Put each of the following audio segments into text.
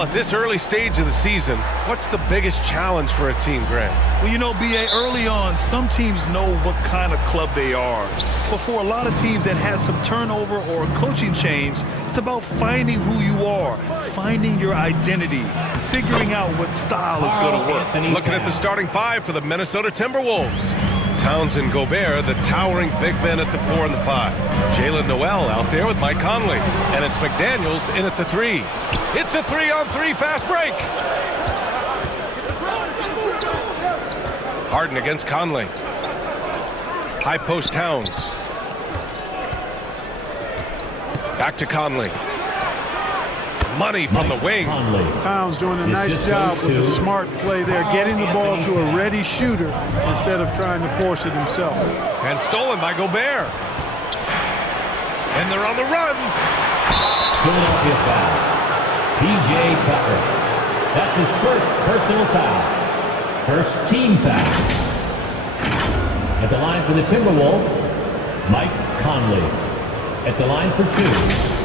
Well, at this early stage of the season, what's the biggest challenge for a team, Grant? Well, you know, B.A., early on, some teams know what kind of club they are. But for a lot of teams that has some turnover or a coaching change, it's about finding who you are, finding your identity, figuring out what style is going to work. Looking at the starting five for the Minnesota Timberwolves. Towns and Gobert, the towering big men at the 4 and the 5. Jalen Noel out there with Mike Conley. And it's McDaniels in at the 3. It's a 3-on-3 fast break. Harden against Conley. High post Towns. Back to Conley. Money from the wing. Towns doing a nice job with a smart play there, getting the ball to a ready shooter instead of trying to force it himself. And stolen by Gobert. And they're on the run. Philadelphia foul. P.J. Tucker. That's his first personal foul. First team foul. At the line for the Timberwolves, Mike Conley. At the line for 2.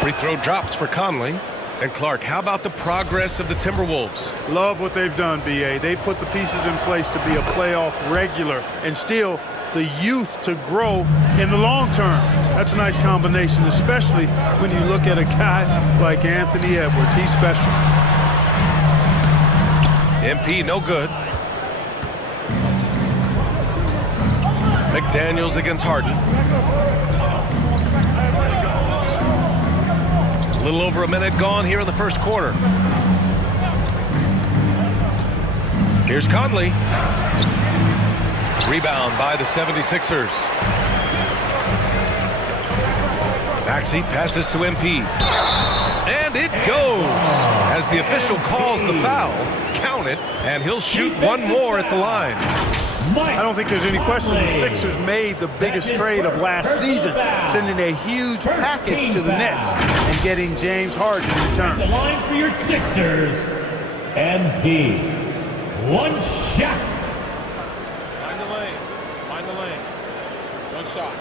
Free throw drops for Conley. And Clark, how about the progress of the Timberwolves? Love what they've done, B.A. They've put the pieces in place to be a playoff regular and still the youth to grow in the long term. That's a nice combination, especially when you look at a guy like Anthony Edwards. He's special. MP no good. McDaniels against Harden. A little over a minute gone here in the first quarter. Here's Conley. Rebound by the 76ers. Maxey passes to MP. And it goes. As the official calls the foul, count it, and he'll shoot one more at the line. I don't think there's any question the Sixers made the biggest trade of last season, sending a huge package to the Nets and getting James Harden in return. The line for your Sixers, MP. One shot. Mind the lane. Mind the lane. One shot.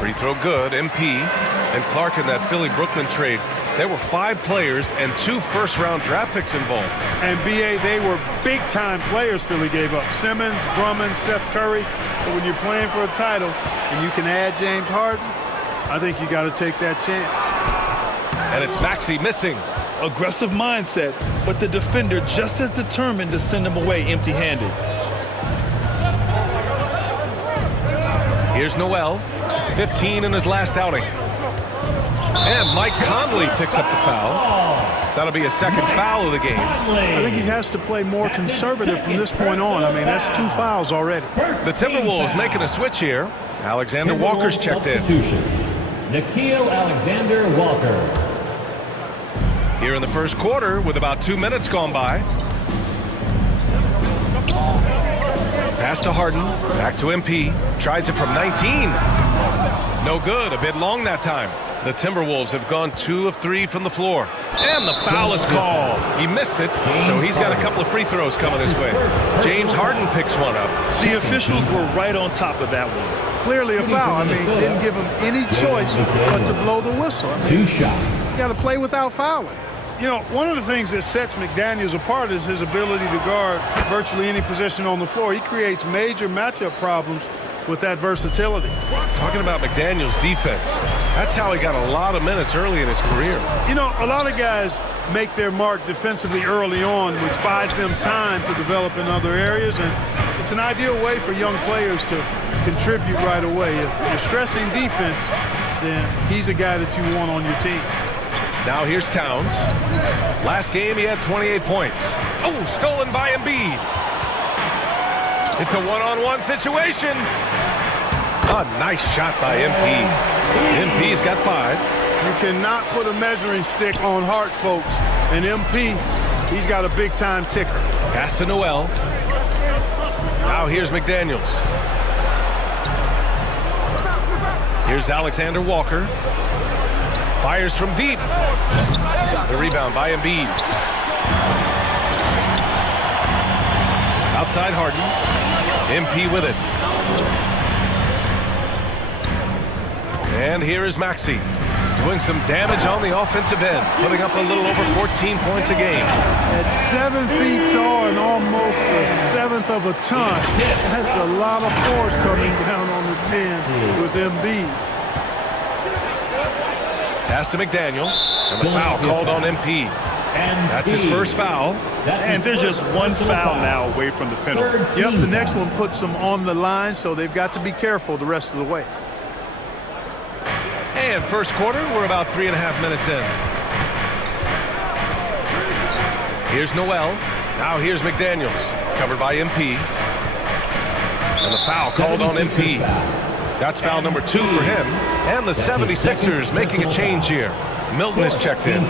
Free throw good, MP. And Clark in that Philly-Brooklyn trade. There were 5 players and 2 first-round draft picks involved. And, B.A., they were big-time players Philly gave up. Simmons, Drummond, Seth Curry. But when you're playing for a title and you can add James Harden, I think you got to take that chance. And it's Maxey missing. Aggressive mindset, but the defender just as determined to send him away empty-handed. Here's Noel, 15 in his last outing. And Mike Conley picks up the foul. That'll be a second foul of the game. I think he has to play more conservative from this point on. I mean, that's 2 fouls already. The Timberwolves making a switch here. Alexander Walker's checked in. Nickeil Alexander-Walker. Here in the first quarter with about 2 minutes gone by. Pass to Harden. Back to MP. Tries it from 19. No good. A bit long that time. The Timberwolves have gone 2 of 3 from the floor. And the foul is called. He missed it, so he's got a couple of free throws coming his way. James Harden picks one up. The officials were right on top of that one. Clearly a foul. I mean, didn't give him any choice but to blow the whistle. I mean, 2 shots. you got to play without fouling. You know, one of the things that sets McDaniels apart is his ability to guard virtually any position on the floor. He creates major matchup problems with that versatility. Talking about McDaniels' defense, that's how he got a lot of minutes early in his career. You know, a lot of guys make their mark defensively early on, which buys them time to develop in other areas, and it's an ideal way for young players to contribute right away. If you're stressing defense, then he's a guy that you want on your team. Now here's Towns. Last game he had 28 points. Oh, stolen by Embiid. It's a one-on-one situation. A nice shot by MP. MP's got 5. You cannot put a measuring stick on Hart, folks. And MP, he's got a big-time ticker. Pass to Noel. Now here's McDaniels. Here's Alexander Walker. Fires from deep. The rebound by Embiid. Outside Harden. MP with it. And here is Maxey, doing some damage on the offensive end, putting up a little over 14 points a game. At 7 feet tall and almost a seventh of a ton, that's a lot of force coming down on the 10 with Embiid. Pass to McDaniels, and the foul called on MP. That's his first foul. And there's just one foul now away from the penalty. Yep, the next one puts them on the line, so they've got to be careful the rest of the way. And first quarter, we're about 3.5 minutes in. Here's Noel. Now here's McDaniels, covered by MP. And the foul called on MP. That's foul number 2 for him. And the 76ers making a change here. Milton is checked in.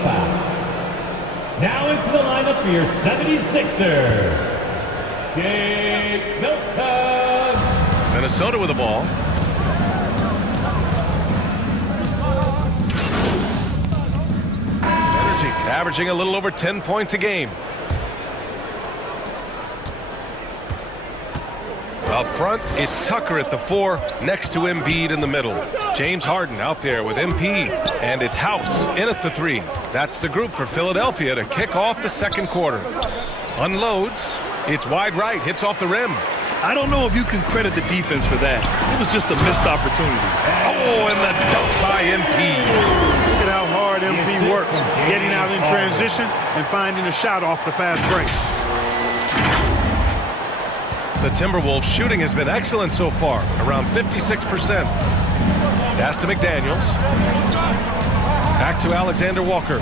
Now into the lineup for your 76ers, Shake Milton. Minnesota with the ball. Averaging a little over 10 points a game. Up front, it's Tucker at the 4, next to Embiid in the middle. James Harden out there with MP, and it's House in at the 3. That's the group for Philadelphia to kick off the second quarter. Unloads, it's wide right, hits off the rim. I don't know if you can credit the defense for that. It was just a missed opportunity. Oh, and the dunk by MP. Look at how hard MP works, getting out in transition and finding a shot off the fast break. The Timberwolves shooting has been excellent so far, around 56%. Pass to McDaniels. Back to Alexander Walker.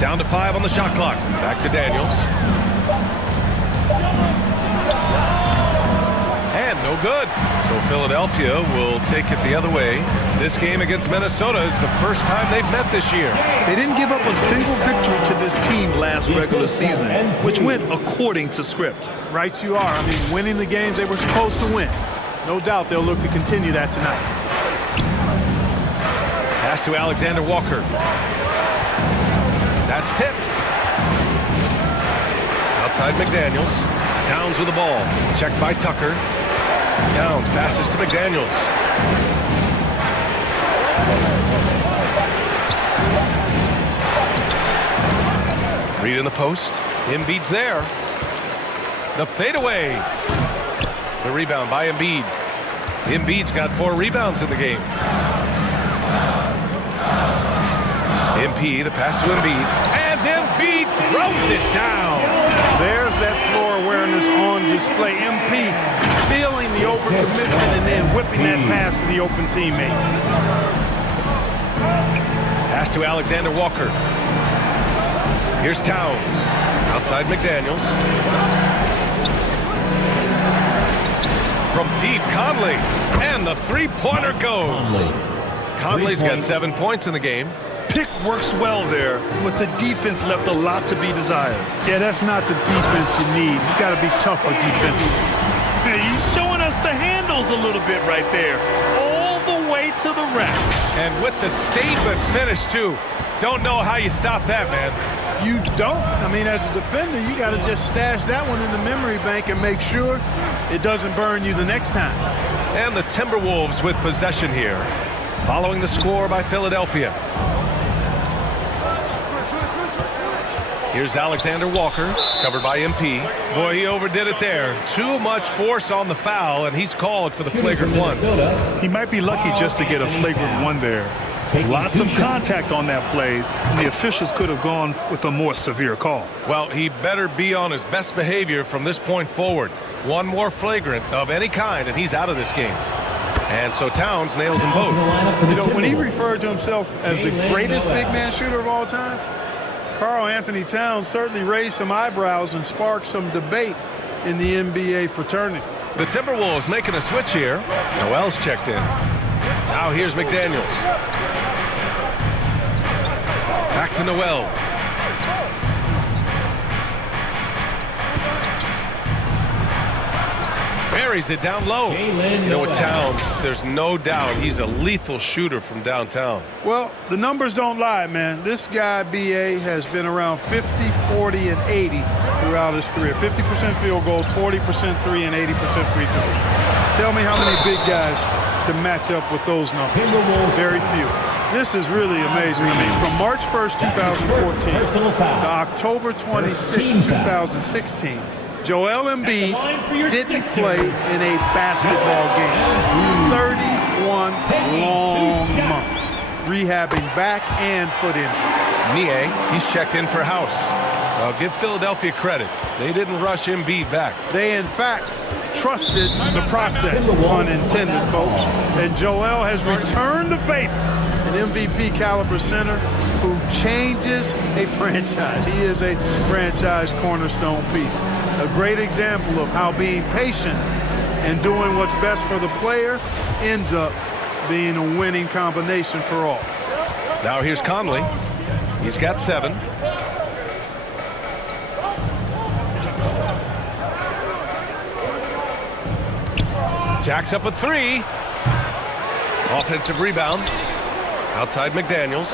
Down to 5 on the shot clock. Back to Daniels. And no good. So Philadelphia will take it the other way. This game against Minnesota is the first time they've met this year. They didn't give up a single victory to this team last regular season, which went according to script. Right you are. I mean, winning the games they were supposed to win. No doubt they'll look to continue that tonight. Pass to Alexander Walker. That's tipped. Outside McDaniels. Towns with the ball. Checked by Tucker. Towns passes to McDaniels. Reed in the post. Embiid's there. The fadeaway. The rebound by Embiid. Embiid's got 4 rebounds in the game. MP, the pass to Embiid. And Embiid throws it down. There's that floor awareness on display. MP feeling the overcommitment and then whipping that pass to the open teammate. Pass to Alexander Walker. Here's Towns. Outside McDaniels. From deep, Conley. And the three-pointer goes. Conley's got 7 points in the game. Pick works well there, but the defense left a lot to be desired. Yeah, that's not the defense you need. You got to be tougher defensively. Hey, he's showing us the handles a little bit right there, all the way to the rack. And with the statement finish, too. Don't know how you stop that, man. You don't. I mean, as a defender, you got to just stash that one in the memory bank and make sure it doesn't burn you the next time. And the Timberwolves with possession here, following the score by Philadelphia. Here's Alexander Walker, covered by MP. Boy, he overdid it there. Too much force on the foul, and he's called for the flagrant 1. He might be lucky just to get a flagrant 1 there. Lots of contact on that play, and the officials could have gone with a more severe call. Well, he better be on his best behavior from this point forward. One more flagrant of any kind, and he's out of this game. And so Towns nails them both. You know, when he referred to himself as the greatest big man shooter of all time, Karl Anthony Towns certainly raised some eyebrows and sparked some debate in the NBA fraternity. The Timberwolves making a switch here. Noel's checked in. Now here's McDaniels. Back to Noel. Buries it down low. You know, with Towns, there's no doubt he's a lethal shooter from downtown. Well, the numbers don't lie, man. This guy, B.A., has been around 50, 40, and 80 throughout his career. 50% field goals, 40% three, and 80% free throws. Tell me how many big guys can match up with those numbers. Very few. This is really amazing. I mean, from March 1st, 2014 to October 26, 2016, Joel Embiid didn't play in a basketball game. 31 long months, rehabbing back and foot injury. Nie, he's checked in for House. I'll give Philadelphia credit. They didn't rush Embiid back. They, in fact, trusted the process, pun intended, folks. And Joel has returned the favor. An MVP caliber center who changes a franchise. He is a franchise cornerstone piece. A great example of how being patient and doing what's best for the player ends up being a winning combination for all. Now here's Conley. He's got 7. Jacks up a 3. Offensive rebound. Outside McDaniels.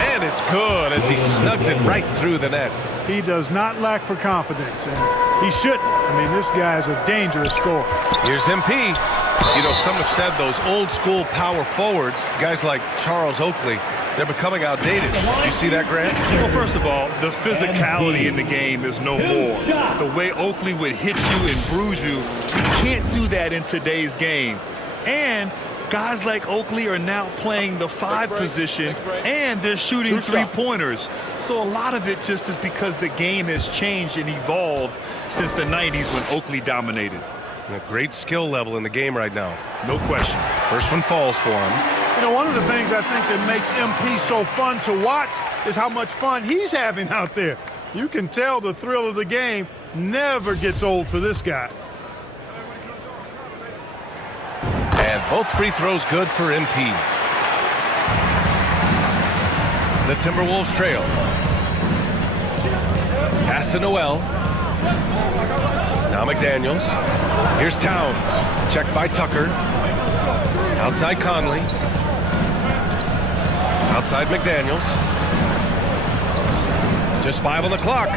And it's good as he snugs it right through the net. He does not lack for confidence, and he shouldn't. I mean, this guy's a dangerous scorer. Here's MP. You know, some have said those old school power forwards, guys like Charles Oakley, they're becoming outdated. You see that, Grant? Well, first of all, the physicality in the game is no more. The way Oakley would hit you and bruise you, you can't do that in today's game. And guys like Oakley are now playing the 5 position, and they're shooting 3-pointers. So a lot of it just is because the game has changed and evolved since the 90s when Oakley dominated. A great skill level in the game right now. No question. First one falls for him. You know, one of the things I think that makes MP so fun to watch is how much fun he's having out there. You can tell the thrill of the game never gets old for this guy. And both free throws good for MP. The Timberwolves trail. Pass to Noel. Now McDaniels. Here's Towns. Checked by Tucker. Outside Conley. Outside McDaniels. Just 5 on the clock.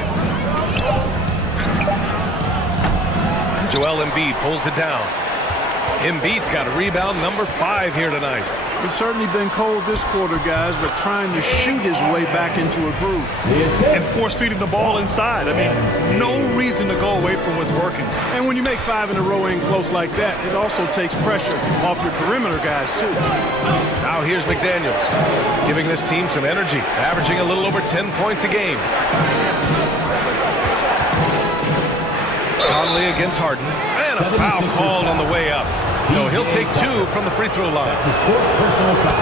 Joel Embiid pulls it down. Embiid's got a rebound number 5 here tonight. It's certainly been cold this quarter, guys, but trying to shoot his way back into a groove. And force-feeding the ball inside. I mean, no reason to go away from what's working. And when you make 5 in a row in close like that, it also takes pressure off your perimeter guys, too. Now here's McDaniels, giving this team some energy, averaging a little over 10 points a game. Conley against Harden. And a foul called on the way up. So he'll take 2 from the free throw line.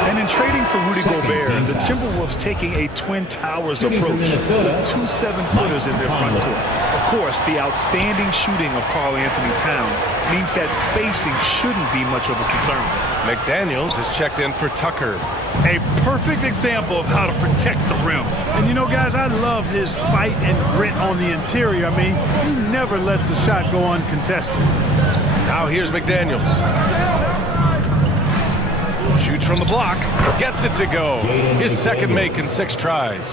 And in trading for Rudy Gobert, the Timberwolves taking a Twin Towers approach with 2 7-footers in their front court. Of course, the outstanding shooting of Karl Anthony Towns means that spacing shouldn't be much of a concern. McDaniels is checked in for Tucker. A perfect example of how to protect the rim. And you know, guys, I love his fight and grit on the interior. I mean, he never lets a shot go uncontested. Now here's McDaniels. Shoots from the block. Gets it to go. His second make in 6 tries.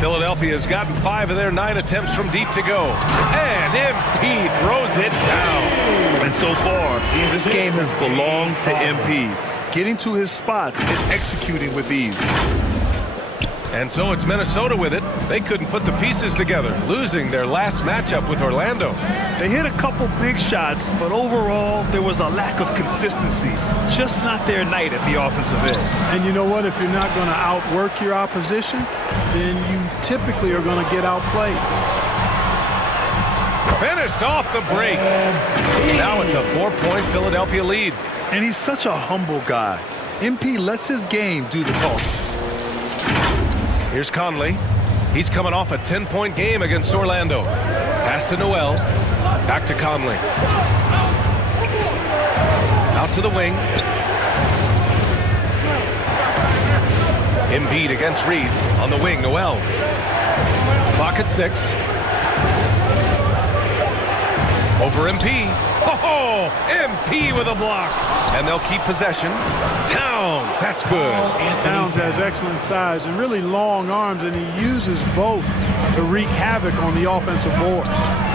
Philadelphia has gotten 5 of their 9 attempts from deep to go. And MP throws it down. And so far, this game has belonged to MP. Getting to his spots and executing with ease. And so it's Minnesota with it. They couldn't put the pieces together, losing their last matchup with Orlando. They hit a couple big shots, but overall, there was a lack of consistency. Just not their night at the offensive end. And you know what? If you're not going to outwork your opposition, then you typically are going to get outplayed. Finished off the break. Now it's a 4-point Philadelphia lead. And he's such a humble guy. MP lets his game do the talking. Here's Conley. He's coming off a 10-point game against Orlando. Pass to Noel. Back to Conley. Out to the wing. Embiid against Reed. On the wing, Noel. Clock at 6. Over MP. Oh, MP with a block. And they'll keep possession. Towns, that's good. Towns has excellent size and really long arms, and he uses both to wreak havoc on the offensive board.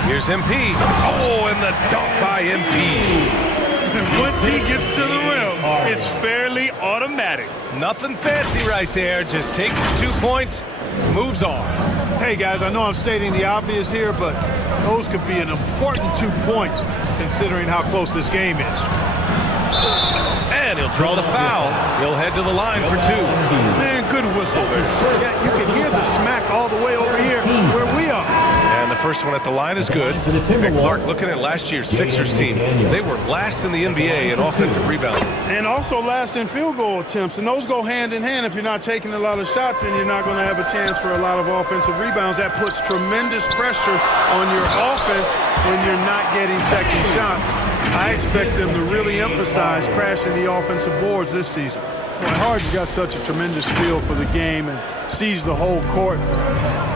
Here's MP. Oh, and the dunk by MP. Once he gets to the rim, it's fairly automatic. Nothing fancy right there. Just takes the 2 points, moves on. Hey, guys, I know I'm stating the obvious here, but those could be an important 2 points considering how close this game is. And he'll draw the foul. He'll head to the line for 2. Man, good whistle there. Yeah, you can hear the smack all the way over here where we are. And the first one at the line is good. And Clark, looking at last year's Sixers team, they were last in the NBA in offensive rebounding. And also last in field goal attempts. And those go hand in hand. If you're not taking a lot of shots, then you're not going to have a chance for a lot of offensive rebounds. That puts tremendous pressure on your offense when you're not getting second shots. I expect them to really emphasize crashing the offensive boards this season. Boy, Harden's got such a tremendous feel for the game and sees the whole court.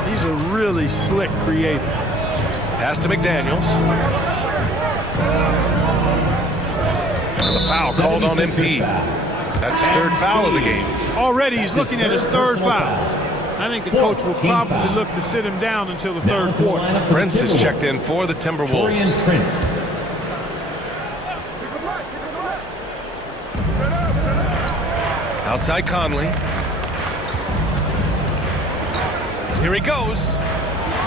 He's a really slick creator. Pass to McDaniels. And the foul called on MP. That's his 3rd foul of the game. Already he's looking at his 3rd foul. I think the coach will probably look to sit him down until the 3rd quarter. Prince is checked in for the Timberwolves. Prince. Outside Conley. Here he goes.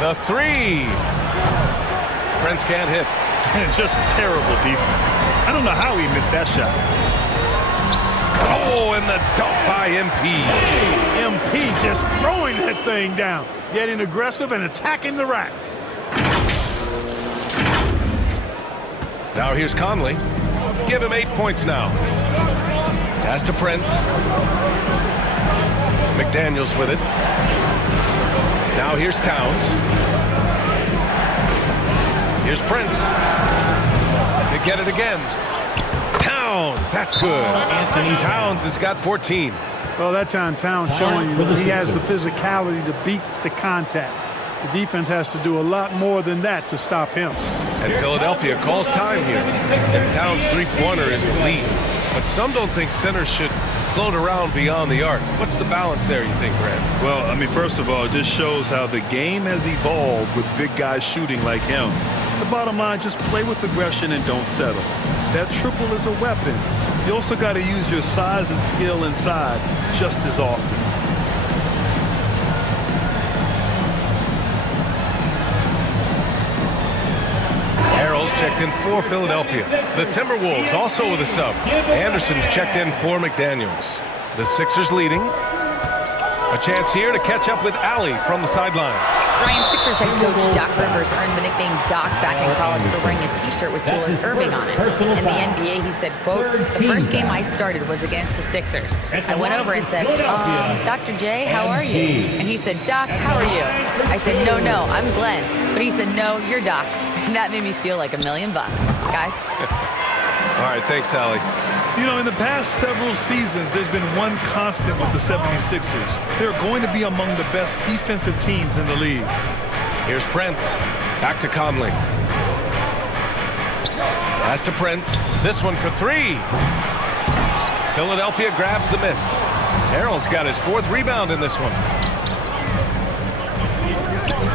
The 3. Prince can't hit. Just terrible defense. I don't know how he missed that shot. Oh, and the dunk by MP. MP just throwing that thing down, getting aggressive and attacking the rack. Now here's Conley. Give him 8 points now. Pass to Prince. McDaniels with it. Now here's Towns. Here's Prince. They get it again. Towns, that's good. Towns has got 14. Well, that time Towns showing you he has the physicality to beat the contact. The defense has to do a lot more than that to stop him. And Philadelphia calls time here. And Towns' three-pointer is elite. But some don't think centers should float around beyond the arc. What's the balance there, you think, Grant? Well, I mean, first of all, this shows how the game has evolved with big guys shooting like him. The bottom line, just play with aggression and don't settle. That triple is a weapon. You also got to use your size and skill inside just as often. Checked in for Philadelphia. The Timberwolves also with a sub. Anderson's checked in for McDaniels. The Sixers leading. A chance here to catch up with Allie from the sideline. Ryan, Sixers head coach Doc Rivers earned the nickname Doc back in college for wearing a T-shirt with Julius Erving on it. In the NBA, he said, quote, "The first game I started was against the Sixers. I went over and said, Dr. J, how are you?" And he said, "Doc, how are you?" I said, no, I'm Glenn." But he said, "No, you're Doc." And that made me feel like $1 million, guys. All right, thanks, Allie. You know, in the past several seasons, there's been one constant with the 76ers. They're going to be among the best defensive teams in the league. Here's Prince. Back to Conley. Pass to Prince. This one for 3. Philadelphia grabs the miss. Harrell's got his 4th rebound in this one.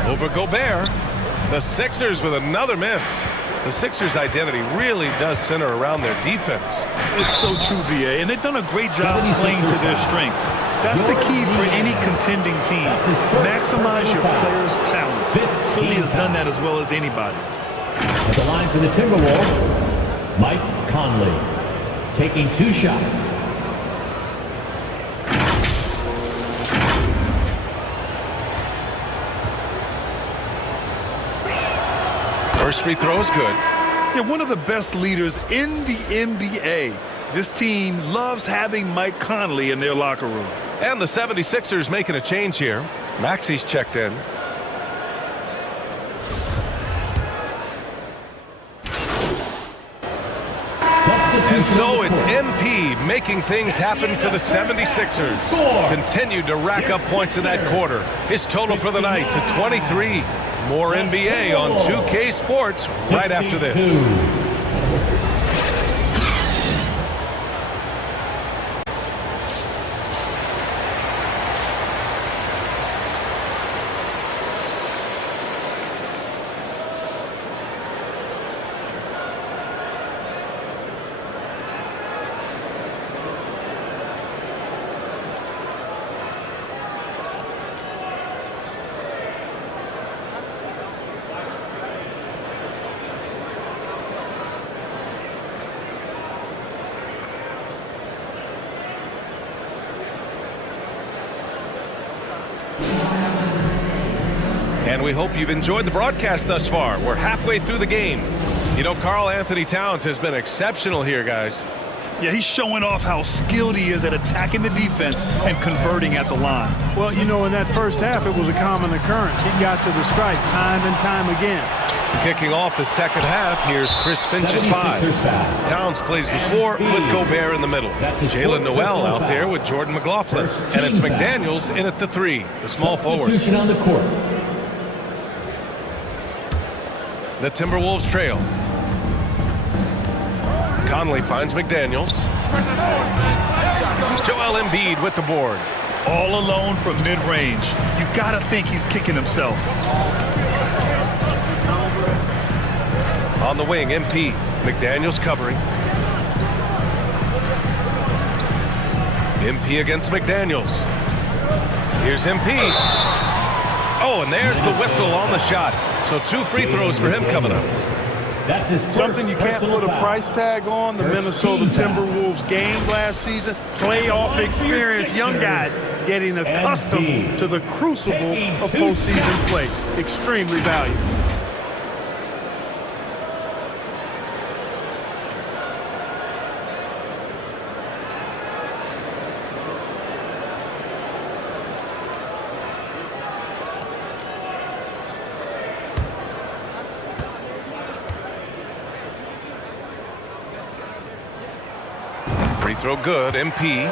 Over Gobert. The Sixers with another miss. The Sixers' identity really does center around their defense. It's so true, BA, and they've done a great job playing to their strengths. That's the key for any contending team. Maximize your players' talents. Philly has done that as well as anybody. At the line for the Timberwolves, Mike Conley taking 2 shots. First free throw is good. Yeah, one of the best leaders in the NBA. This team loves having Mike Conley in their locker room. And the 76ers making a change here. Maxi's checked in. And so it's MP making things happen for the 76ers. Continued to rack up points in that quarter. His total for the night to 23. More NBA on 2K Sports right after this. And we hope you've enjoyed the broadcast thus far. We're halfway through the game. You know, Karl Anthony Towns has been exceptional here, guys. Yeah, he's showing off how skilled he is at attacking the defense and converting at the line. Well, you know, in that first half, it was a common occurrence. He got to the stripe time and time again. Kicking off the second half, here's Chris Finch's 5. Towns plays the 4 with Gobert in the middle. Jalen Noel out there with Jordan McLaughlin. And it's McDaniels in at the 3, the small forward. On the court. The Timberwolves trail. Conley finds McDaniels. Joel Embiid with the board. All alone from mid-range. You got to think he's kicking himself. On the wing, MP. McDaniels covering. MP against McDaniels. Here's MP. Oh, and there's the whistle on the shot. So 2 free throws for him coming up. That's his first Something you can't put a price tag on, the Minnesota Timberwolves game last season. Playoff experience, young guys getting accustomed to the crucible of postseason play. Extremely valuable. Free throw good, MP.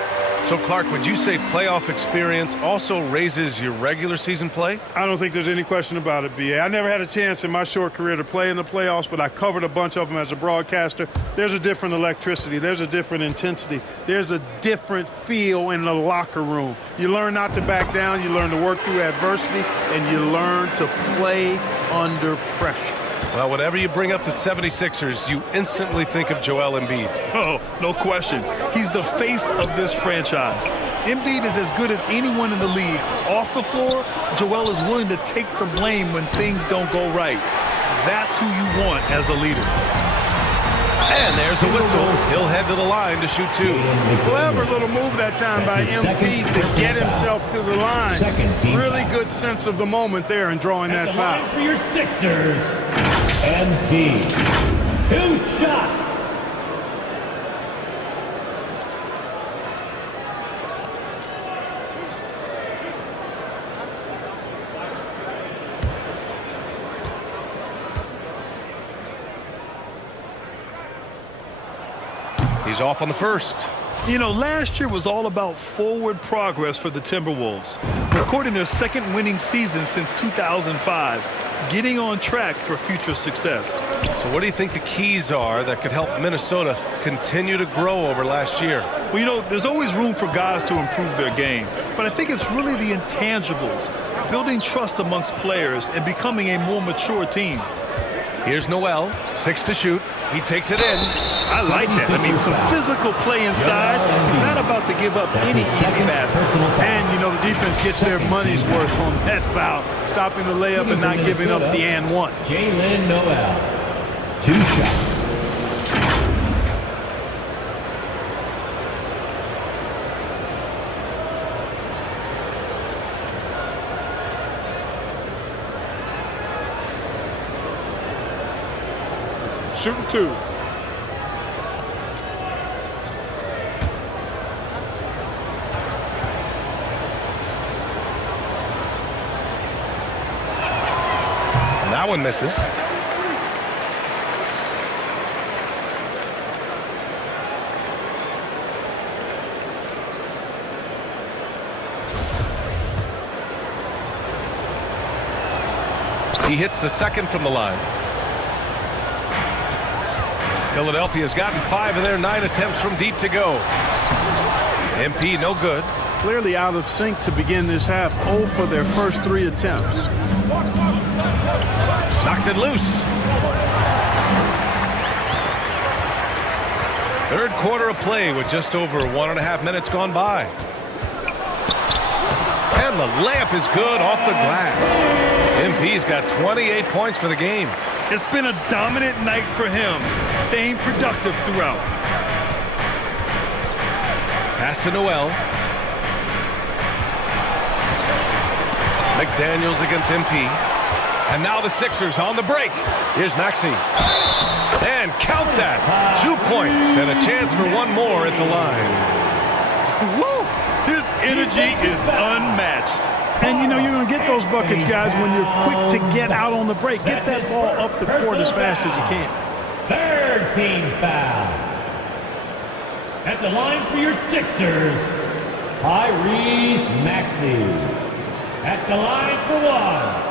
So, Clark, would you say playoff experience also raises your regular season play? I don't think there's any question about it, B.A. I never had a chance in my short career to play in the playoffs, but I covered a bunch of them as a broadcaster. There's a different electricity. There's a different intensity. There's a different feel in the locker room. You learn not to back down. You learn to work through adversity, and you learn to play under pressure. Well, whenever you bring up the 76ers, you instantly think of Joel Embiid. Oh, no question. He's the face of this franchise. Embiid is as good as anyone in the league. Off the floor, Joel is willing to take the blame when things don't go right. That's who you want as a leader. And there's a whistle. He'll head to the line to shoot 2. Clever little move that time by MP to get himself to the line. Really good sense of the moment there in drawing that foul. For your Sixers, MP. 2 shots. He's off on the first. You know, last year was all about forward progress for the Timberwolves, recording their second winning season since 2005, getting on track for future success. So what do you think the keys are that could help Minnesota continue to grow over last year? Well, you know, there's always room for guys to improve their game, but I think it's really the intangibles, building trust amongst players and becoming a more mature team. Here's Noel, 6 to shoot. He takes it in. I like that. I mean, some physical play inside. He's not about to give up any easy baskets. And, you know, the defense gets their money's worth on that foul, stopping the layup and not giving up the and one. Jalen Noel. 2 shots. Shooting 2. That one misses. He hits the second from the line. Philadelphia's gotten 5 of their 9 attempts from deep to go. MP no good. Clearly out of sync to begin this half. 0 for their first 3 attempts. Knocks it loose. Third quarter of play with just over 1.5 minutes gone by. And the layup is good off the glass. MP's got 28 points for the game. It's been a dominant night for him, staying productive throughout. Pass to Noel. McDaniels against MP. And now the Sixers on the break. Here's Maxey. And count that. 2 points and a chance for one more at the line. Woo! His energy is unmatched. And you know you're going to get those buckets, guys, when you're quick to get out on the break. Get that ball up the court as fast as you can. Third team foul. At the line for your Sixers, Tyrese Maxey. At the line for one.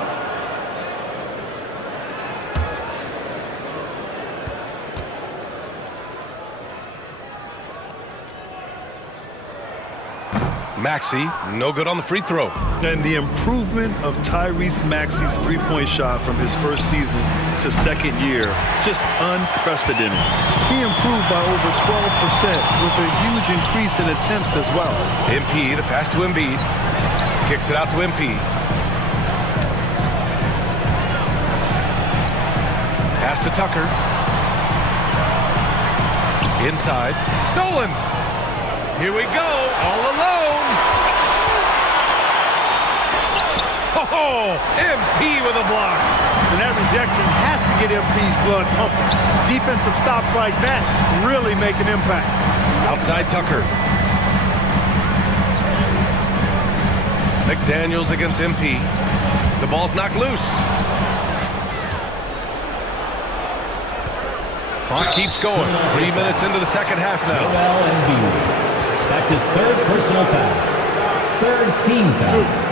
Maxey, no good on the free throw. And the improvement of Tyrese Maxey's three-point shot from his first season to second year, just unprecedented. He improved by over 12% with a huge increase in attempts as well. MP, the pass to Embiid. Kicks it out to MP. Pass to Tucker. Inside. Stolen. Here we go. All alone. Oh, MP with a block. And that rejection has to get MP's blood pumping. Defensive stops like that really make an impact. Outside Tucker. McDaniels against MP. The ball's knocked loose. Clock keeps going. 3 minutes into the second half now. That's his third personal foul. Third team foul.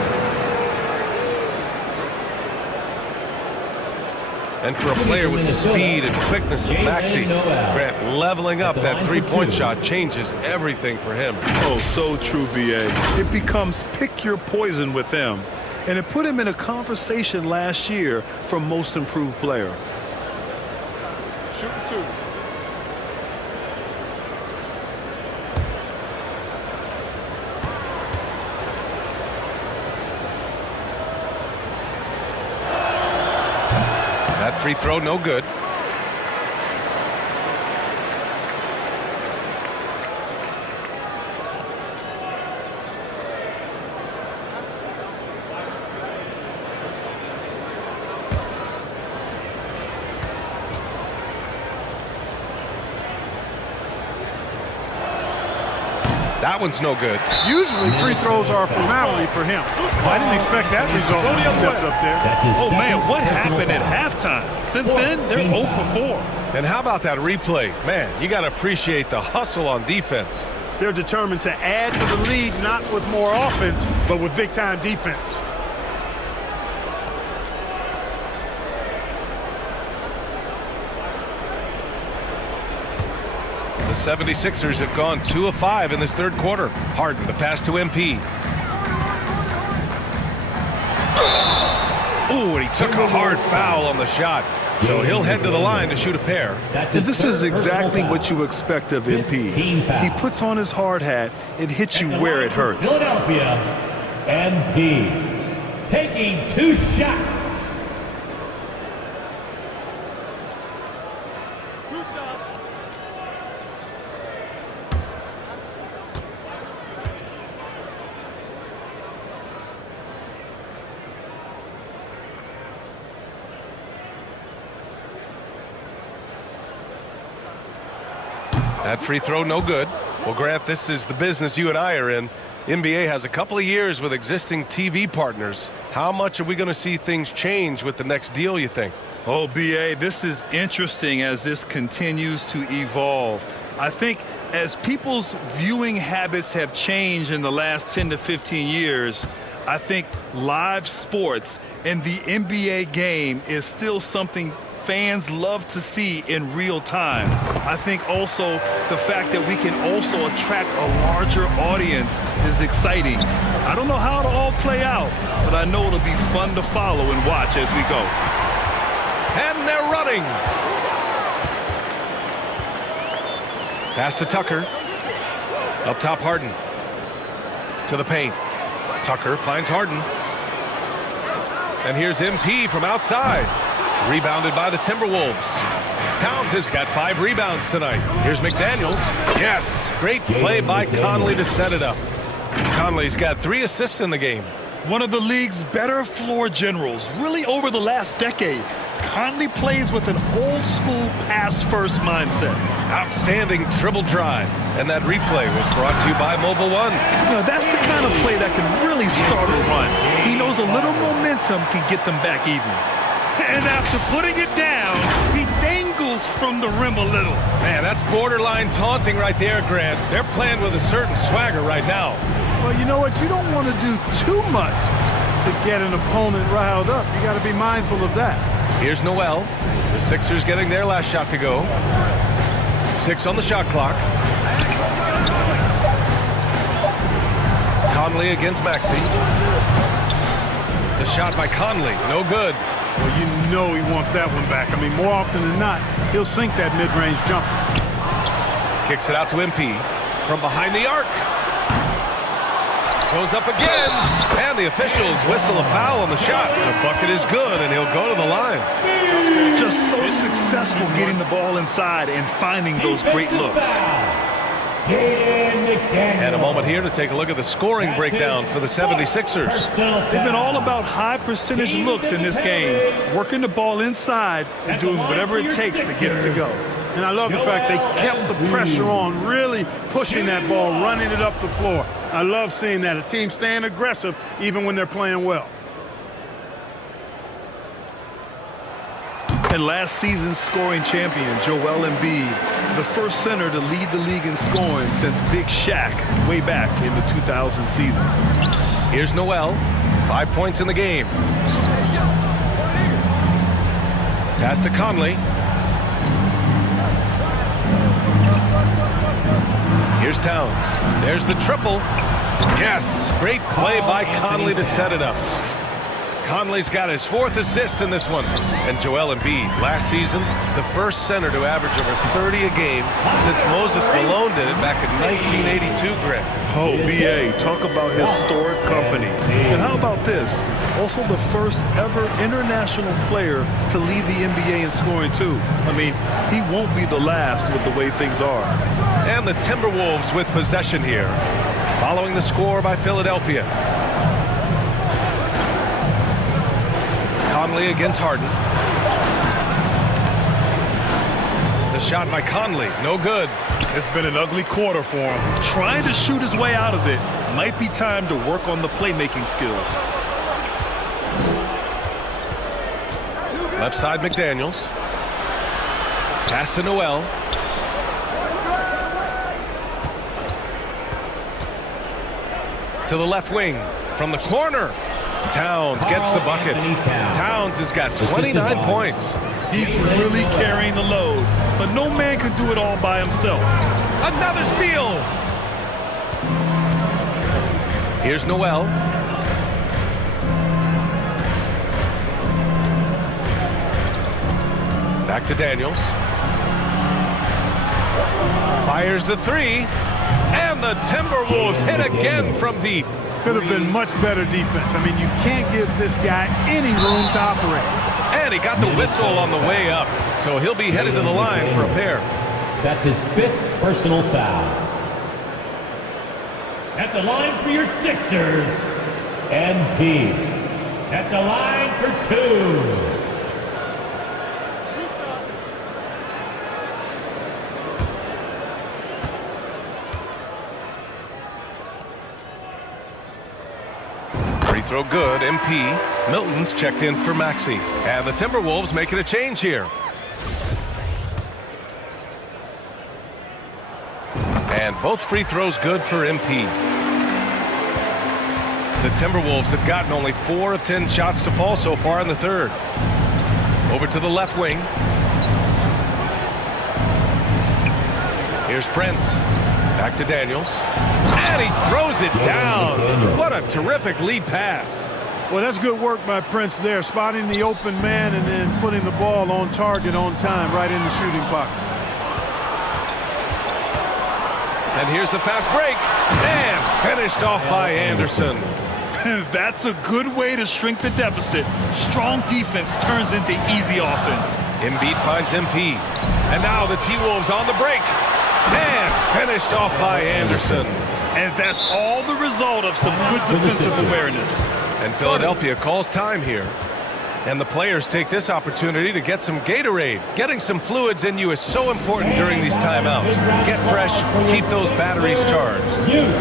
And for a player with the speed and quickness of Maxey, Grant, leveling up that three-point shot changes everything for him. Oh, so true, BA. It becomes pick your poison with him. And it put him in a conversation last year for most improved player. Shoot 2. That free throw, no good. That one's no good. Usually free throws are a formality for him. I didn't expect that result when he stepped up there. Oh, man, what happened at halftime? Since then, they're 0 for 4. And how about that replay? Man, you got to appreciate the hustle on defense. They're determined to add to the lead, not with more offense, but with big-time defense. The 76ers have gone 2 of 5 in this third quarter. Harden, the pass to MP. Ooh, and he took a hard foul on the shot. So he'll head to the line to shoot a pair. And this is exactly what you expect of MP. He puts on his hard hat and hits you where it hurts. Philadelphia, MP, taking 2 shots. That free throw, no good. Well, Grant, this is the business you and I are in. NBA has a couple of years with existing TV partners. How much are we going to see things change with the next deal, you think? Oh, BA, this is interesting as this continues to evolve. I think as people's viewing habits have changed in the last 10 to 15 years, I think live sports and the NBA game is still something fans love to see in real time. I think also the fact that we can also attract a larger audience is exciting. I don't know how it'll all play out, but I know it'll be fun to follow and watch as we go. And they're running. Pass to Tucker. Up top, Harden. To the paint. Tucker finds Harden. And here's MP from outside. Rebounded by the Timberwolves. Towns has got 5 rebounds tonight. Here's McDaniels. Yes, great play by Conley to set it up. Conley's got 3 assists in the game. One of the league's better floor generals, really over the last decade. Conley plays with an old-school pass-first mindset. Outstanding dribble drive. And that replay was brought to you by Mobile One. You know, that's the kind of play that can really start a run. He knows a little momentum can get them back even. And after putting it down, he dangles from the rim a little. Man, that's borderline taunting right there, Grant. They're playing with a certain swagger right now. Well, you know what? You don't want to do too much to get an opponent riled up. You got to be mindful of that. Here's Noel. The Sixers getting their last shot to go. 6 on the shot clock. Conley against Maxey. The shot by Conley, no good. Well, you know he wants that one back. I mean, more often than not, he'll sink that mid-range jumper. Kicks it out to MP from behind the arc. Goes up again, and the officials whistle a foul on the shot. The bucket is good, and he'll go to the line. Just so successful getting the ball inside and finding those great looks. And a moment here to take a look at the scoring breakdown for the 76ers. They've been all about high percentage looks in this game, working the ball inside and doing whatever it takes to get it to go. And I love the fact they kept the pressure on, really pushing that ball, running it up the floor. I love seeing that, a team staying aggressive even when they're playing well. And last season's scoring champion, Joel Embiid, the first center to lead the league in scoring since Big Shaq way back in the 2000 season. Here's Noel, 5 points in the game. Pass to Conley. Here's Towns. There's the triple. Yes, great play by Conley to set it up. Conley's got his 4th assist in this one. And Joel Embiid, last season, the first center to average over 30 a game since Moses Malone did it back in 1982, Greg. Oh, BA, talk about historic company. And how about this? Also the first ever international player to lead the NBA in scoring, too. I mean, he won't be the last with the way things are. And the Timberwolves with possession here, following the score by Philadelphia. Conley against Harden. The shot by Conley, no good. It's been an ugly quarter for him. Trying to shoot his way out of it. Might be time to work on the playmaking skills. Left side, McDaniels. Pass to Noel. To the left wing. From the corner. Towns gets the bucket. Towns has got 29 points. He's really carrying the load, but no man can do it all by himself. Another steal. Here's Noel. Back to Daniels. Fires the 3. And the Timberwolves hit again from deep. Could have been much better defense. I mean, you can't give this guy any room to operate. And he got the whistle on the way up, so he'll be headed to the line for a pair. That's his 5th personal foul. At the line for your Sixers, MP. At the line for 2. throw good, MP. Milton's checked in for Maxey. And the Timberwolves making a change here. And both free throws good for MP. The Timberwolves have gotten only 4 of 10 shots to fall so far in the third. Over to the left wing. Here's Prince. Back to Daniels. And he throws it down. What a terrific lead pass. Well, that's good work by Prince there, spotting the open man and then putting the ball on target on time right in the shooting pocket. And here's the fast break. And finished off by Anderson. That's a good way to shrink the deficit. Strong defense turns into easy offense. Embiid finds MP. And now the T-Wolves on the break. And finished off by Anderson. And that's all the result of some good defensive awareness. And Philadelphia calls time here. And the players take this opportunity to get some Gatorade. Getting some fluids in you is so important during these timeouts. Get fresh, keep those batteries charged.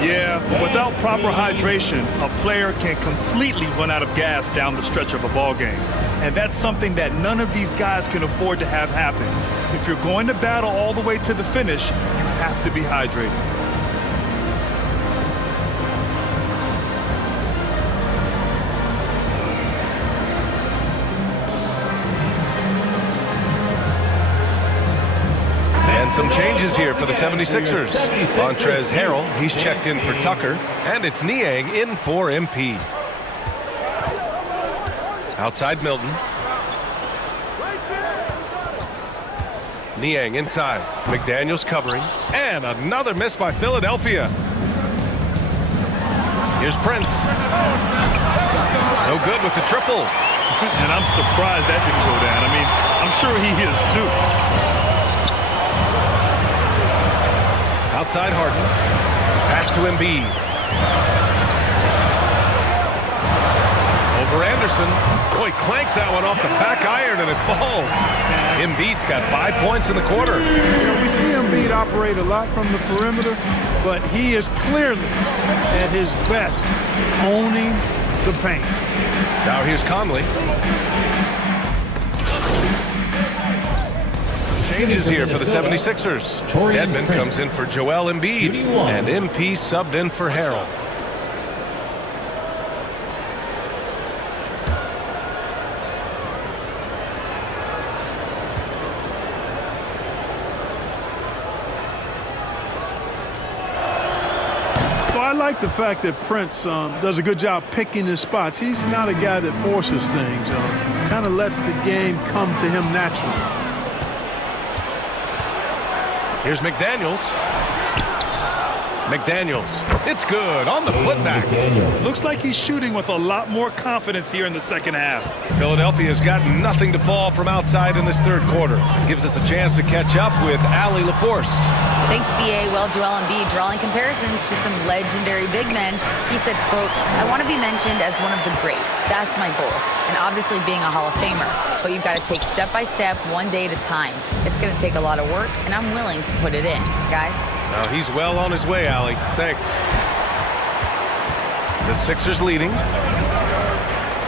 Yeah, without proper hydration, a player can completely run out of gas down the stretch of a ball game. And that's something that none of these guys can afford to have happen. If you're going to battle all the way to the finish, you have to be hydrated. And some changes here for the 76ers. Montrezl Harrell, he's checked in for Tucker. And it's Niang in for MP. Outside Milton. Niang inside. McDaniels covering. And another miss by Philadelphia. Here's Prince. No good with the triple. And I'm surprised that didn't go down. I mean, I'm sure he is too. Outside Harden. Pass to Embiid. Over Anderson. Boy, clanks that one off the back iron and it falls. Embiid's got 5 points in the quarter. You know, we see Embiid operate a lot from the perimeter, but he is clearly at his best owning the paint. Now here's Conley. Changes here for the 76ers. Dedmon comes in for Joel Embiid. And MP subbed in for Harrell. I like the fact that Prince does a good job picking his spots. He's not a guy that forces things. Kind of lets the game come to him naturally. Here's McDaniels. McDaniels. It's good on the putback. Looks like he's shooting with a lot more confidence here in the second half. Philadelphia's got nothing to fall from outside in this third quarter. Gives us a chance to catch up with Allie LaForce. Thanks, B.A. Well, Joel Embiid drawing comparisons to some legendary big men. He said, quote, "I want to be mentioned as one of the greats. That's my goal. And obviously being a Hall of Famer. But you've got to take step by step, one day at a time. It's going to take a lot of work, and I'm willing to put it in. Guys?" Now he's well on his way, Allie. Thanks. The Sixers leading.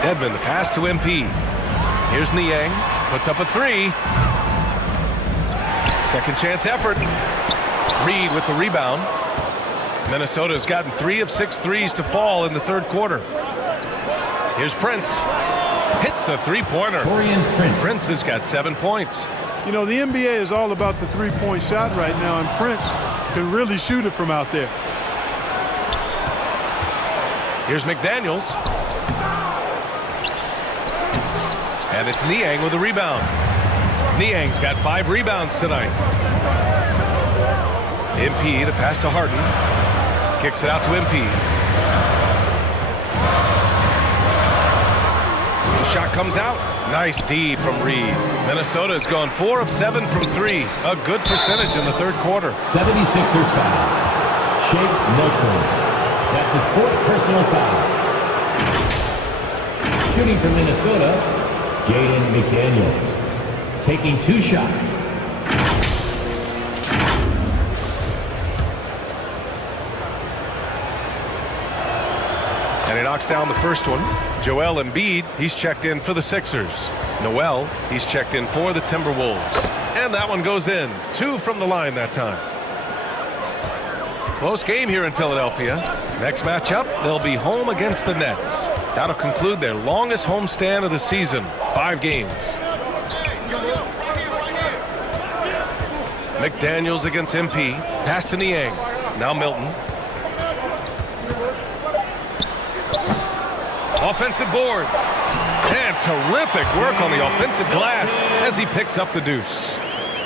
Dedmon, the pass to MP. Here's Niang. Puts up a three. Second chance effort. Reed with the rebound. Minnesota's gotten 3 of 6 threes to fall in the third quarter. Here's Prince. Hits a three-pointer. Prince has got 7 points. You know, the NBA is all about the three-point shot right now, and Prince can really shoot it from out there. Here's McDaniels. And it's Niang with the rebound. Niang's got 5 rebounds tonight. MP, the pass to Harden. Kicks it out to MP. The shot comes out. Nice D from Reed. Minnesota's gone 4 of 7 from 3. A good percentage in the third quarter. 76ers foul. Shake Milton. That's his 4th personal foul. Shooting for Minnesota, Jaden McDaniels. Taking 2 shots. And And he knocks down the first one. Joel Embiid, he's checked in for the Sixers. Noel, he's checked in for the Timberwolves. And that one goes in. 2 from the line that time. Close game here in Philadelphia. Next matchup, they'll be home against the Nets. That'll conclude their longest homestand of the season. 5 games. McDaniels against MP. Pass to Niang. Now Milton. Offensive board. And terrific work on the offensive glass as he picks up the deuce.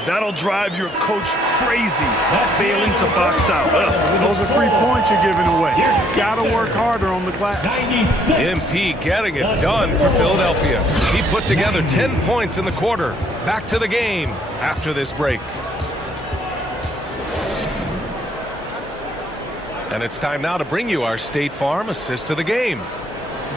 That'll drive your coach crazy, failing to box out. Those are free points you're giving away. Got to work harder on the glass. MP getting it done for Philadelphia. He put together 10 points in the quarter. Back to the game after this break. And it's time now to bring you our State Farm assist to the game.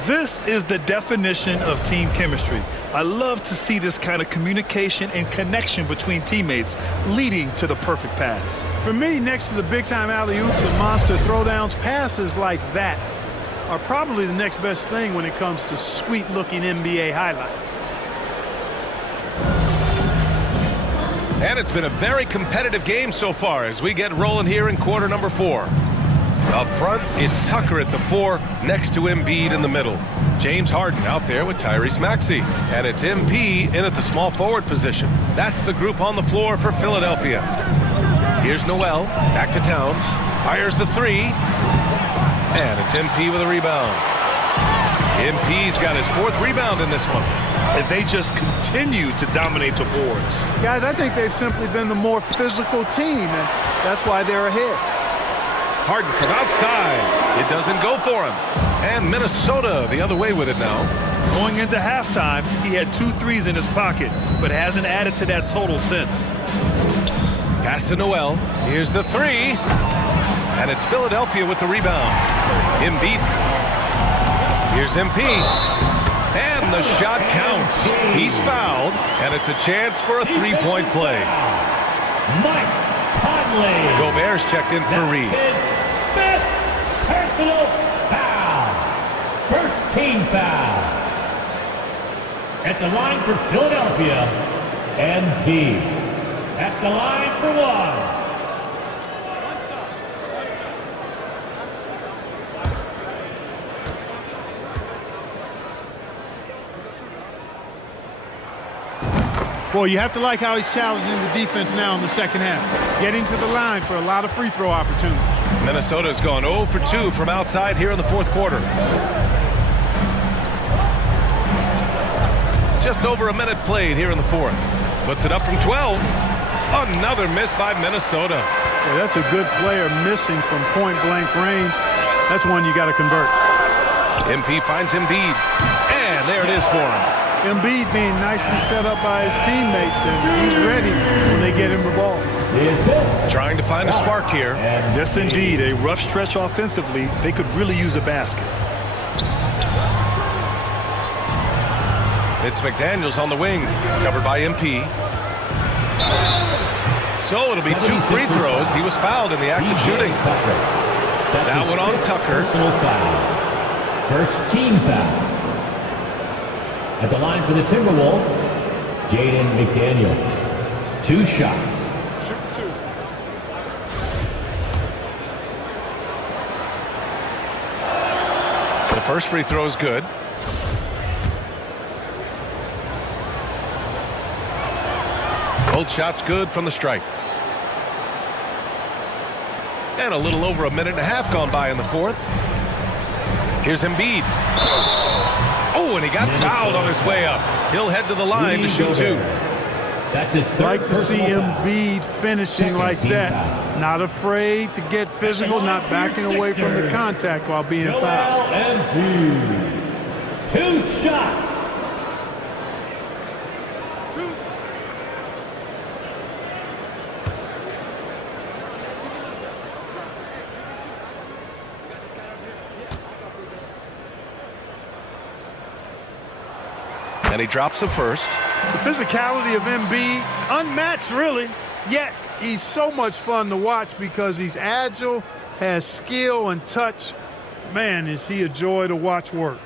This is the definition of team chemistry. I love to see this kind of communication and connection between teammates leading to the perfect pass. For me, next to the big-time alley-oops and monster throwdowns, passes like that are probably the next best thing when it comes to sweet-looking NBA highlights. And it's been a very competitive game so far as we get rolling here in quarter number 4. Up front, it's Tucker at the 4, next to Embiid in the middle. James Harden out there with Tyrese Maxey. And it's MP in at the small forward position. That's the group on the floor for Philadelphia. Here's Noel, back to Towns. Fires the 3. And it's MP with a rebound. MP's got his 4th rebound in this one. And they just continue to dominate the boards. Guys, I think they've simply been the more physical team, and that's why they're ahead. Harden from outside. It doesn't go for him. And Minnesota the other way with it now. Going into halftime, he had 2 threes in his pocket, but hasn't added to that total since. Pass to Noel. Here's the 3. And it's Philadelphia with the rebound. Embiid. Here's MP. And the shot counts. He's fouled, and it's a chance for a 3-point play. Mike Conley. Gobert's checked in for Reed. His 5th personal foul. First team foul. At the line for Philadelphia, MP. At the line for 1. Boy, you have to like how he's challenging the defense now in the second half. Getting to the line for a lot of free throw opportunities. Minnesota's gone 0 for 2 from outside here in the 4th quarter. Just over a minute played here in the 4th. Puts it up from 12. Another miss by Minnesota. Yeah, that's a good player missing from point-blank range. That's one you got to convert. MP finds Embiid. And there it is for him. Embiid being nicely set up by his teammates, and he's ready when they get him the ball. Trying to find a spark here. Yes, indeed. A rough stretch offensively. They could really use a basket. It's McDaniels on the wing, covered by MP. So it'll be 2 free throws. He was fouled in the act of shooting. That one on Tucker. Personal foul. First team foul. At the line for the Timberwolves, Jaden McDaniels. 2 shots. Shoot 2. The first free throw is good. Both shots good from the stripe. And a little over a minute and a half gone by in the 4th. Here's Embiid. Oh, and he got fouled on his way up. He'll head to the line to shoot 2. That's his 3rd. Like to see Embiid finishing like that. Foul. Not afraid to get physical, not backing away from the contact while being fouled. Embiid. 2 shots. And he drops the first. The physicality of Embiid, unmatched really, yet he's so much fun to watch because he's agile, has skill and touch, Man, is he a joy to watch work.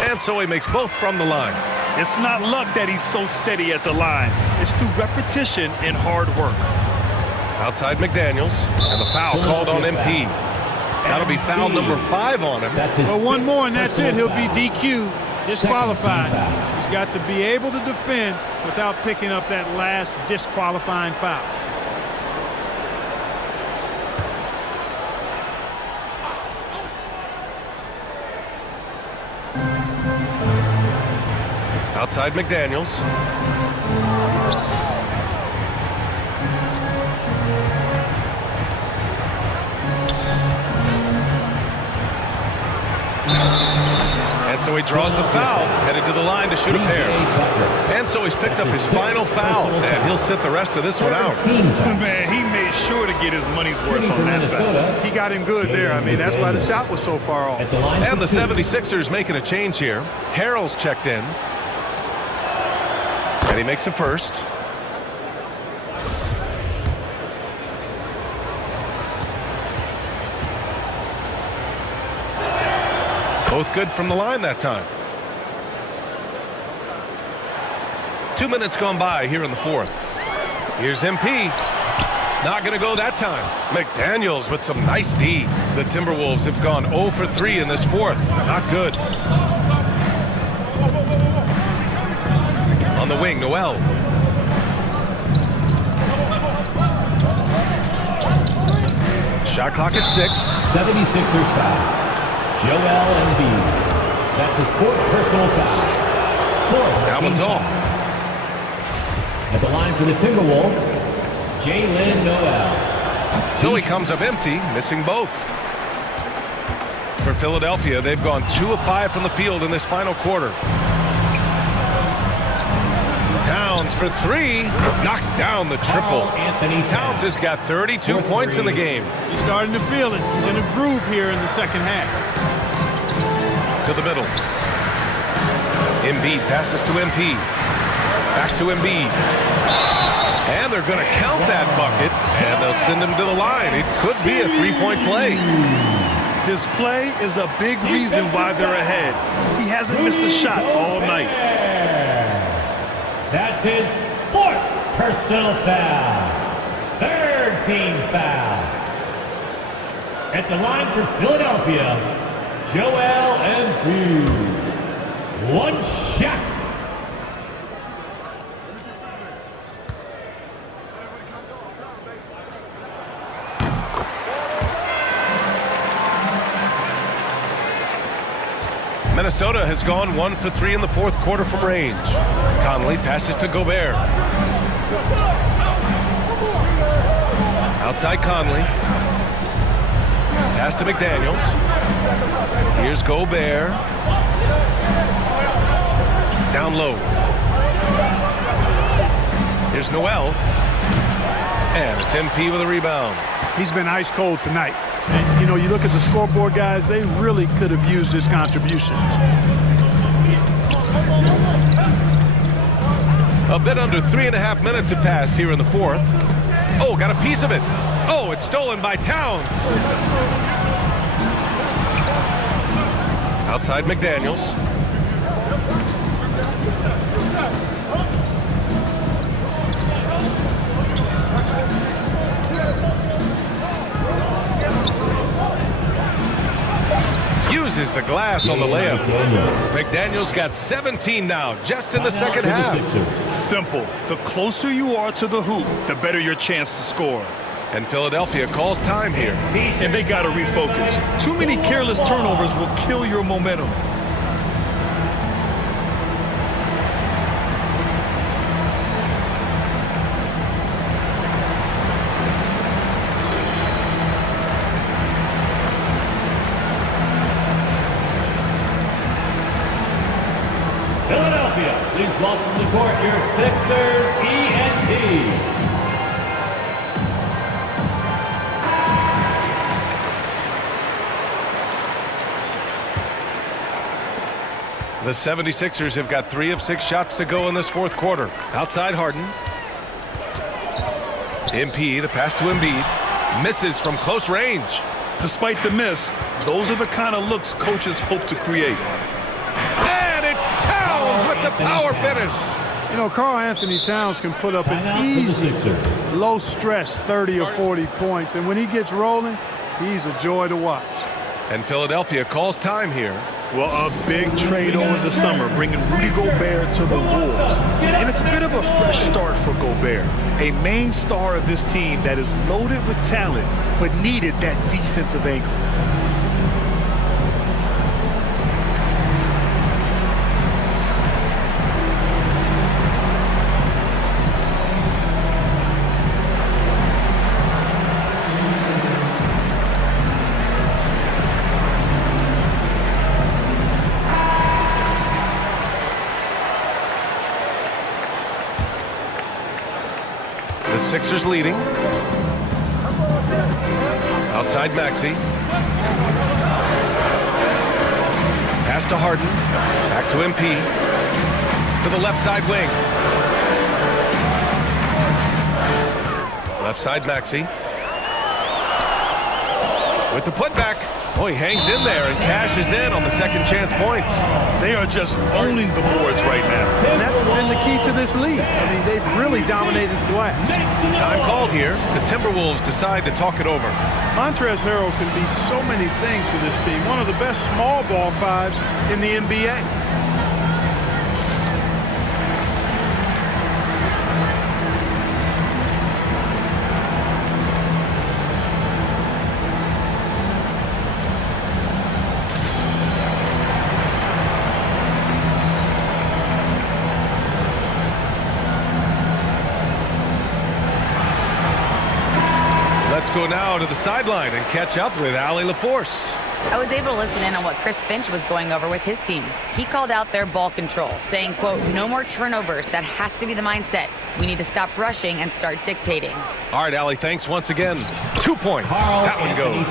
And so he makes both from the line. It's not luck that he's so steady at the line. It's through repetition and hard work. Outside McDaniels, and the foul called on MP. That'll be foul number 5 on him. Well, one more and that's it. He'll be DQ, disqualified. He's got to be able to defend without picking up that last disqualifying foul. Outside McDaniels. And so he draws the foul, headed to the line to shoot a pair. And so he's picked up his final foul, and he'll sit the rest of this one out. Man, he made sure to get his money's worth on that foul. He got him good there. I mean, that's why the shot was so far off. And the 76ers making a change here. Harrell's checked in. And he makes a first. Both good from the line that time. 2 minutes gone by here in the fourth. Here's MP. Not going to go that time. McDaniels with some nice D. The Timberwolves have gone 0 for 3 in this fourth. Not good. On the wing, Noel. Shot clock at 6. 76ers foul. Joel Embiid. That's his 4th personal foul. 4th. That one's off. At the line for the Timberwolves, Jalen Noel. So he comes up empty, missing both. For Philadelphia, they've gone 2 of 5 from the field in this final quarter. Towns for 3, knocks down the triple. Towns has got 32 points in the game. He's starting to feel it. He's in a groove here in the second half. To the middle. Embiid passes to MP. Back to Embiid. And they're going to count that bucket, and they'll send him to the line. It could be a 3-point play. This play is a big reason why they're ahead. He hasn't missed a shot all night. That's his 4th personal foul. 3rd team foul. At the line for Philadelphia, Joel Embiid. 1 shot. Minnesota has gone 1 for 3 in the fourth quarter from range. Conley passes to Gobert. Outside Conley. Pass to McDaniels. Here's Gobert. Down low. Here's Noel. And it's MP with a rebound. He's been ice cold tonight. And, you know, you look at the scoreboard, guys, they really could have used his contributions. A bit under 3.5 minutes have passed here in the fourth. Oh, got a piece of it. Oh, it's stolen by Towns. Outside McDaniels. Uses the glass on the layup. McDaniels got 17 now, just in the second half. Simple. The closer you are to the hoop, the better your chance to score. And Philadelphia calls time here. And they got to refocus. Too many careless turnovers will kill your momentum. Philadelphia, please welcome to the court your Sixers ENT. The 76ers have got 3 of 6 shots to go in this fourth quarter. Outside Harden. MP, the pass to Embiid. Misses from close range. Despite the miss, those are the kind of looks coaches hope to create. And it's Towns with the power finish. You know, Karl Anthony Towns can put up an easy, low-stress 30 or 40 points. And when he gets rolling, he's a joy to watch. And Philadelphia calls time here. Well, a big trade over the summer, bringing Rudy Gobert to the Wolves. And it's a bit of a fresh start for Gobert, a main star of this team that is loaded with talent, but needed that defensive angle. The Sixers leading. Outside Maxey. Pass to Harden. Back to MP. To the left side wing. Left side Maxey. With the putback. Oh, he hangs in there and cashes in on the second chance points. They are just owning the boards right now. And that's been the key to this league. I mean, they've really dominated the glass. Time called here. The Timberwolves decide to talk it over. Montrezl Harrell can be so many things for this team. One of the best small ball fives in the NBA. Let's go now to the sideline and catch up with Allie LaForce. I was able to listen in on what Chris Finch was going over with his team. He called out their ball control, saying, quote, no more turnovers. That has to be the mindset. We need to stop rushing and start dictating. All right, Allie, thanks once again. 2 points. That one goes.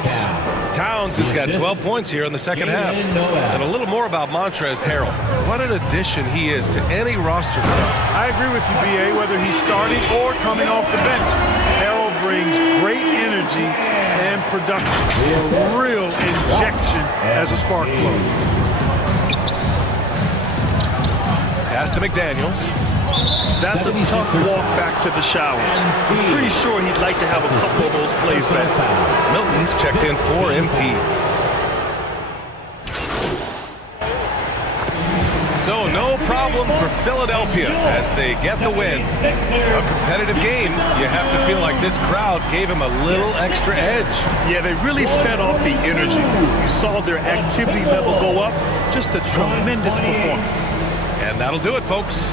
Towns has got 12 points here in the second half. And a little more about Montrezl Harrell. What an addition he is to any roster. I agree with you, B.A., whether he's starting or coming off the bench. Harrell brings great energy and production. A real injection as a spark plug. Pass to McDaniels. That's a tough walk back to the showers. I'm pretty sure he'd like to have a couple of those plays back. Milton's checked in for MP. So no problem for Philadelphia as they get the win. A competitive game. You have to feel like this crowd gave him a little extra edge. Yeah, they really fed off the energy. You saw their activity level go up. Just a tremendous performance. And that'll do it, folks.